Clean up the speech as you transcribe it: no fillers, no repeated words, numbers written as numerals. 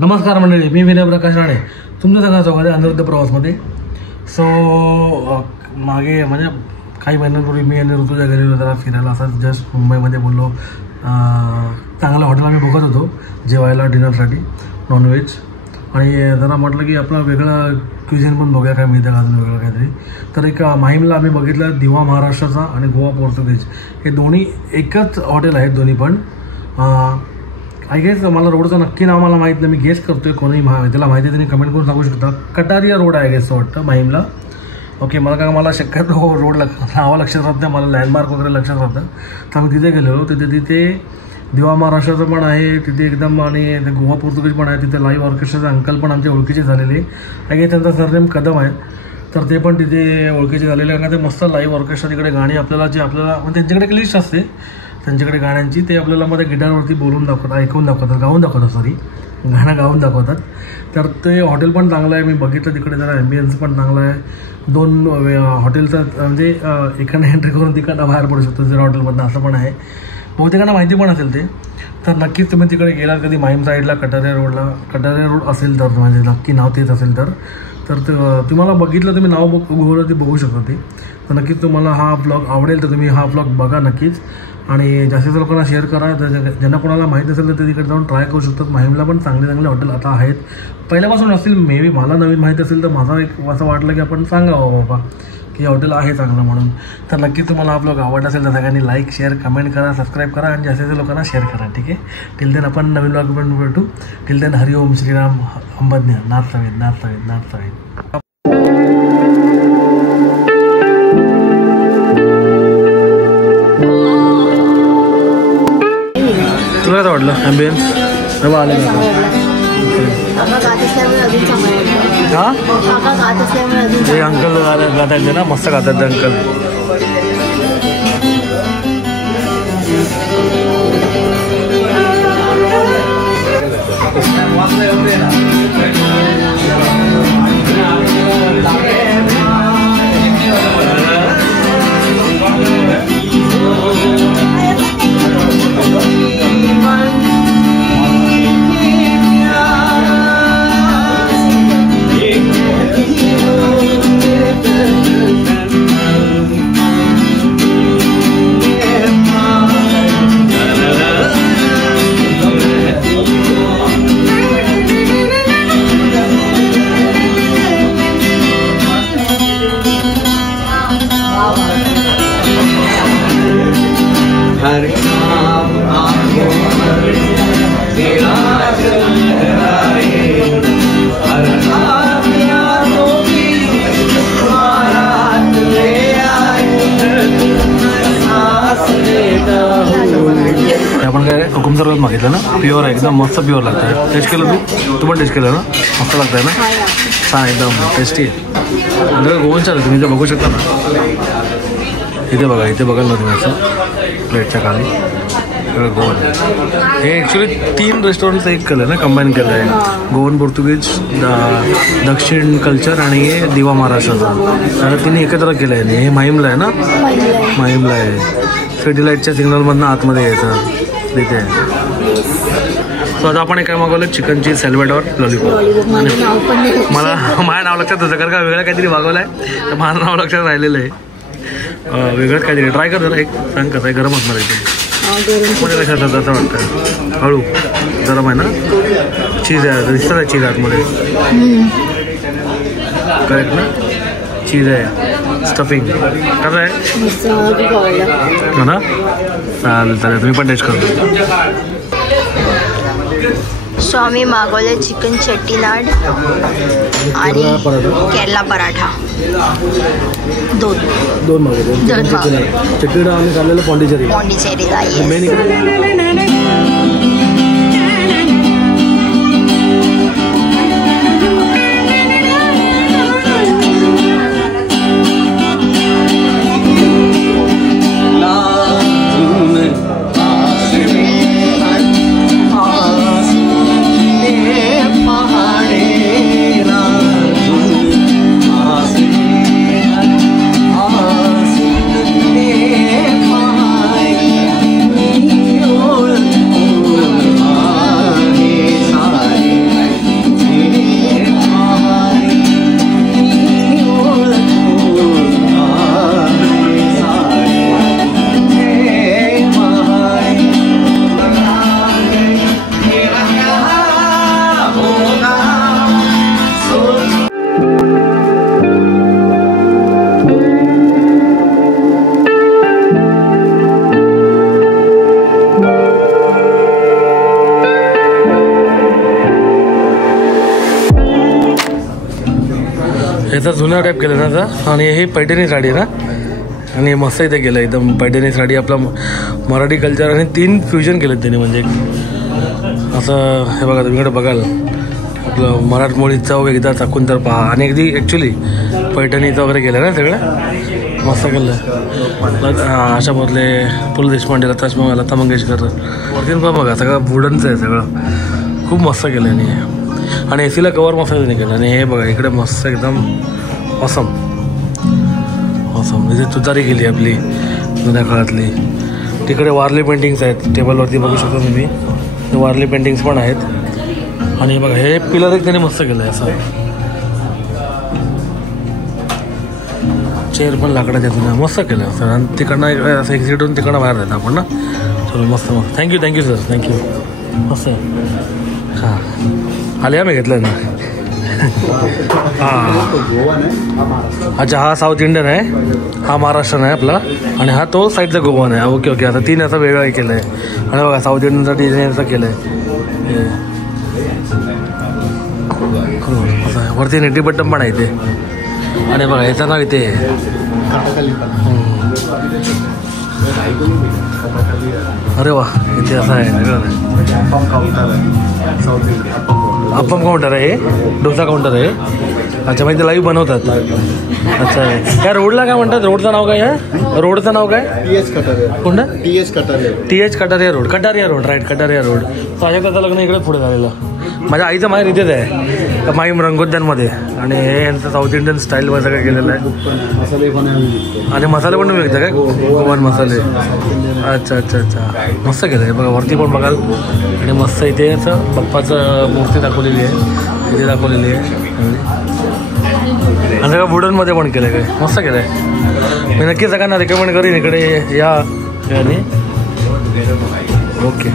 नमस्कार मंडळी, मी विनय प्रकाश राणे, तुमचं सगळं स्वागत आहे अनिरुद्ध प्रवासमध्ये. सो मागे म्हणजे काही महिन्यांपूर्वी मी आणि ऋतुजा गेलेलो जरा फिरायला, असं जस्ट मुंबईमध्ये बोललो. चांगलं हॉटेल आम्ही बघत होतो जेवायला डिनरसाठी नॉनव्हेज, आणि जरा म्हटलं की आपलं वेगळं क्युझिन पण बघूया काय मिळतं अजून वेगळं काहीतरी. तर एक माहीमला आम्ही बघितलं दिवा महाराष्ट्राचा आणि गोवा पोर्तुगीज, हे दोन्ही एकच हॉटेल आहेत दोन्ही पण. आय गेस मला रोडचं नक्की नाव मला माहीत नाही, मी गेस करतो आहे, कोणी त्याला माहिती आहे त्यांनी कमेंट करून सांगू शकता. कटारिया रोड आहे गेस वाटतं माहीमला. ओके, मला शक्यतो रोड नावं लक्षात राहत नाही, मला लँडमार्क वगैरे लक्षात राहतं. तर आम्ही तिथे गेलेलो. तिथे दिवा महाराष्ट्राचं पण आहे तिथे एकदम, आणि गोवा पोर्तुगीज पण आहे तिथे. लाईव्ह ऑर्केस्ट्राचे अंकल पण आमच्या ओळखीचे झालेले, आय गेस त्यांचा सरनेम कदम आहे, तर ते पण तिथे ओळखीचे झालेले. कारण ते मस्त लाईव्ह ऑर्केस्ट्रा तिकडे गाणी आपल्याला म्हणजे त्यांच्याकडे एक लिस्ट असते त्यांच्याकडे गाण्यांची, ते आपल्याला मध्ये गिटारवरती बोलून गाऊन दाखवतात. तर ते हॉटेल पण चांगलं आहे, मी बघितलं तिकडे जरा ॲम्बियन्स पण चांगला आहे. दोन हॉटेलचं म्हणजे इकडनं एंट्री करून तिकडनं बाहेर पडू शकतो जरा हॉटेलमधनं, असं पण आहे. बहुतेकांना माहिती पण असेल ते. तर नक्कीच तुम्ही तिकडे गेलात कधी माहीम साईडला कटारिया रोड असेल तर, म्हणजे नक्की नाव तेच असेल तर तुम्हाला बघितलं तुम्ही नाव गुगलवरती बघू शकता ते. तर नक्कीच तुम्हाला हा ब्लॉग आवडेल, तर तुम्ही हा ब्लॉग बघा नक्कीच, आणि जास्तीत लोकांना शेअर करा. ज्यांना कोणाला माहीत असेल तर ते तिकडे जाऊन ट्राय करू शकतात. माहीमला पण चांगले हॉटेल आता आहेत, पहिल्यापासून असतील मे बी, मला नवीन माहीत असेल तर माझा एक असं वाटलं की आपण सांगावं बाबा की हॉटेल आहे चांगलं म्हणून. तर नक्कीच तुम्हाला हा ब्लॉग आवडला असेल तर सगळ्यांनी लाईक शेअर कमेंट करा, सबस्क्राईब करा, आणि जास्तीत लोकांना शेअर करा. ठीक आहे, टिल देन आपण नवीन ब्लॉग पण भेटू. टिल देन हरिओम श्रीराम अंबज्ञ नाथ सवेद. तुला काय वाटलं ॲम्बियन्स नवा आले का? हां, हे अंकल गात आहेत ना, मस्त गातात ते अंकल. आपण काय हुकुमसरबत मागितलं ना, प्युअर आहे एकदम मस्त, प्युअर लागतं आहे. टेस्ट केलं तू पण टेस्ट केलं ना, मस्त लागतं आहे ना, छान एकदम टेस्टी आहे. म्हणजे गोवन चालेल, तुम्ही इथे बघू शकता ना, इथे बघाल ना तुम्ही असं प्लेटच्या खाली गोवन. हे ॲक्च्युली 3 रेस्टॉरंटचं एक केलं आहे ना, कंबाईन केलं आहे, गोवन पोर्तुगीज, दक्षिण कल्चर आणि हे दिवा महाराष्ट्राचं. आता तिने एकत्र केलं आहे. हे माहीमला आहे ना, माहीमला आहे. सिटी लाईटच्या सिग्नलमधनं आतमध्ये यायचं तिथे. सो आता आपण काय मागवलं, चिकनची सॅल्वेडॉर लॉलीपॉप. मला माझ्या नाव लक्षात होतं कारण का वेगळं काहीतरी मागवलं आहे, तर माझं नाव लक्षात राहिलेलं आहे. वेगळंच काहीतरी ट्राय कर जरा, एक सांग कसं आहे. गरम असणार आहे मध्ये, लक्षात होतं असं वाटतं. हळू गरम आहे ना, चीज आहे दिसतं आहे, चीज आतमध्ये करेक्ट ना, चीज आहे, स्टफिंग कसं आहे हो ना. चालेल तुम्ही पण टेस्ट करू. सो आम्ही मागवले चिकन चेट्टीनाड आणि केरला पराठा, दोन मागवले. चेट्टीनाड आम्ही खाल्लेलं पॉंडिचेरीला. याचा जुना टाईप केलं ना आता. आणि हे पैठणी साडी ना, आणि मस्त इथे केलं एकदम पैठणी साडी. आपला मराठी कल्चर आणि 3 फ्युजन केलं त्यांनी. म्हणजे असं हे बघा तुम्हीकडे बघाल आपलं मराठमोळी चव एकदा चाकून तर पहा. आणि अगदी ॲक्च्युली पैठणीचं वगैरे केलं ना सगळं मस्त केलं. अशा मधले पु ल देशपांडे, लता मंगेशकर वरती पण बघा सगळं वुडनचं आहे सगळं. खूप मस्त केलं आणि एसीला कवर मस्त त्यांनी केलं. आणि हे बघा इकडे मस्त एकदम ऑसम ऑसम. इथे तुतारी केली आपली जुन्या काळातली. तिकडे वारली पेंटिंग्स आहेत टेबलवरती बघू शकता तुम्ही. वारली पेंटिंग्स पण आहेत. आणि बघा हे पिलर एक त्याने मस्त केलं आहे असं. चेअर पण लाकडाच्या जुन्या मस्त केलं असं. आणि तिकडनं असं एक्झिट होऊन तिकडनं बाहेर जायचं आपण ना. चलो मस्त मस्त. Thank you sir, thank you. मस्त आहे. हां आले आम्ही घेतलं ना. हां अच्छा, हा साऊथ इंडियन आहे, हा महाराष्ट्रन आहे आपला, आणि हा तो साईडचा गोवन आहे. ओके. आता 3 असं वेगळं हे केलं आहे. आणि बघा साऊथ इंडियनचा डिझाईन असं केलं आहे. वरती नेटी बटन पण आहे इथे. आणि बघा याचं नाव इथे अरे वा इथे असं आहे अप्पम काउंटर आहे, डोसा काउंटर आहे. अच्छा म्हणजे लाईव्ह बनवतात. अच्छा या रोडला काय म्हणतात, रोडचं नाव काय आहे, रोडचं नाव काय? कोणतं? TH Kataria road right, Kataria road. त्याचं लग्न इकडे पुढे झालेलं. माझ्या आईचं माहेर इथेच आहे, माहीम रंगोद्यानमध्ये. आणि हे यांचं साऊथ इंडियन स्टाईलमध्ये सगळं केलेलं आहे. आणि मसाले पण मिळतात काय, गोवन मसाले. अच्छा मस्त केलं आहे बघा. वरती पण बघाल. आणि मस्त इथे असं बाप्पाचं मूर्ती दाखवलेली आहे, इथे दाखवलेली आहे. आणि सगळं वुडनमध्ये पण केलं आहे, काय मस्त केलं आहे. मी नक्की सगळ्यांना रेकमेंड करीन इकडे या. ओके.